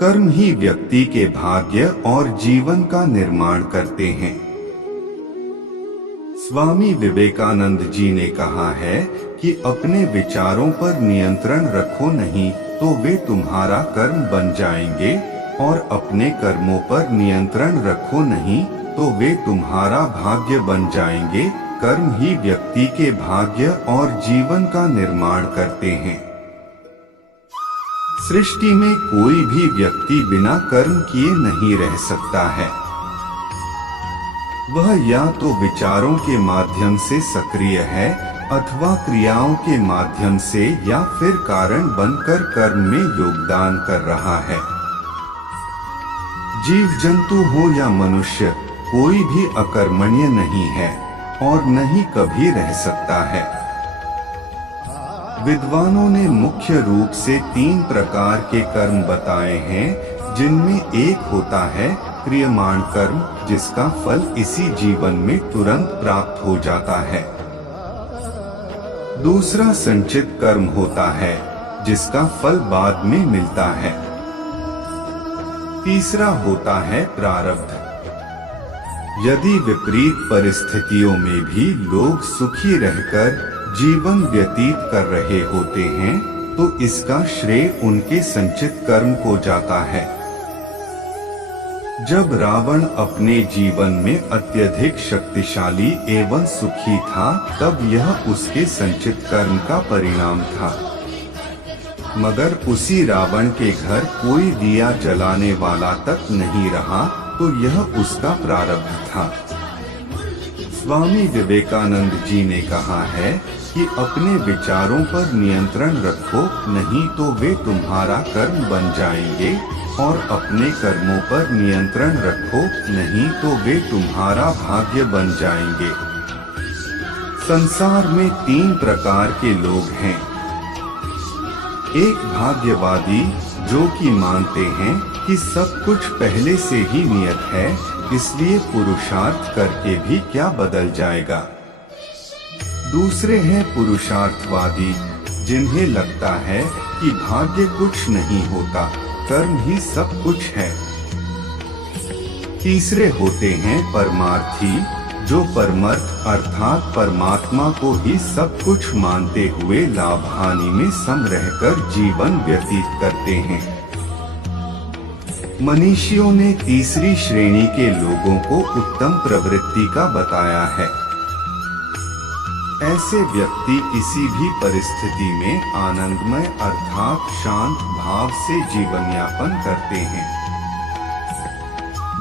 कर्म ही व्यक्ति के भाग्य और जीवन का निर्माण करते हैं। स्वामी विवेकानंद जी ने कहा है कि अपने विचारों पर नियंत्रण रखो, नहीं तो वे तुम्हारा कर्म बन जाएंगे, और अपने कर्मों पर नियंत्रण रखो, नहीं तो वे तुम्हारा भाग्य बन जाएंगे। कर्म ही व्यक्ति के भाग्य और जीवन का निर्माण करते हैं। सृष्टि में कोई भी व्यक्ति बिना कर्म किए नहीं रह सकता है। वह या तो विचारों के माध्यम से सक्रिय है अथवा क्रियाओं के माध्यम से, या फिर कारण बनकर कर्म में योगदान कर रहा है। जीव जंतु हो या मनुष्य, कोई भी अकर्मण्य नहीं है और न ही कभी रह सकता है। विद्वानों ने मुख्य रूप से 3 प्रकार के कर्म बताए हैं, जिनमें एक होता है क्रियमाण कर्म, जिसका फल इसी जीवन में तुरंत प्राप्त हो जाता है। दूसरा संचित कर्म होता है, जिसका फल बाद में मिलता है। तीसरा होता है प्रारब्ध। यदि विपरीत परिस्थितियों में भी लोग सुखी रहकर जीवन व्यतीत कर रहे होते हैं, तो इसका श्रेय उनके संचित कर्म को जाता है। जब रावण अपने जीवन में अत्यधिक शक्तिशाली एवं सुखी था, तब यह उसके संचित कर्म का परिणाम था। मगर उसी रावण के घर कोई दिया जलाने वाला तक नहीं रहा, तो यह उसका प्रारब्ध था। स्वामी विवेकानंद जी ने कहा है कि अपने विचारों पर नियंत्रण रखो, नहीं तो वे तुम्हारा कर्म बन जाएंगे, और अपने कर्मों पर नियंत्रण रखो, नहीं तो वे तुम्हारा भाग्य बन जाएंगे। संसार में 3 प्रकार के लोग हैं। एक भाग्यवादी, जो कि मानते हैं कि सब कुछ पहले से ही नियत है, इसलिए पुरुषार्थ करके भी क्या बदल जाएगा। दूसरे हैं पुरुषार्थवादी, जिन्हें लगता है कि भाग्य कुछ नहीं होता, कर्म ही सब कुछ है। तीसरे होते हैं परमार्थी, जो परमर्थ अर्थात परमात्मा को ही सब कुछ मानते हुए लाभ हानि में सम रहकर जीवन व्यतीत करते हैं। मनीषियों ने तीसरी श्रेणी के लोगों को उत्तम प्रवृत्ति का बताया है। ऐसे व्यक्ति किसी भी परिस्थिति में आनंदमय अर्थात शांत भाव से जीवन यापन करते हैं।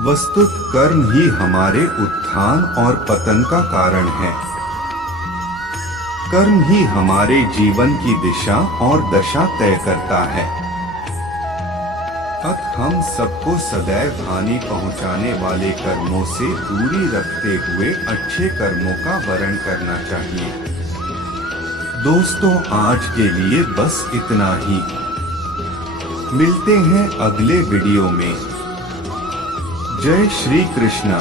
वस्तुत कर्म ही हमारे उत्थान और पतन का कारण है। कर्म ही हमारे जीवन की दिशा और दशा तय करता है। अतः हम सबको सदैव हानि पहुंचाने वाले कर्मों से दूरी रखते हुए अच्छे कर्मों का वरण करना चाहिए। दोस्तों, आज के लिए बस इतना ही। मिलते हैं अगले वीडियो में। जय श्री कृष्णा।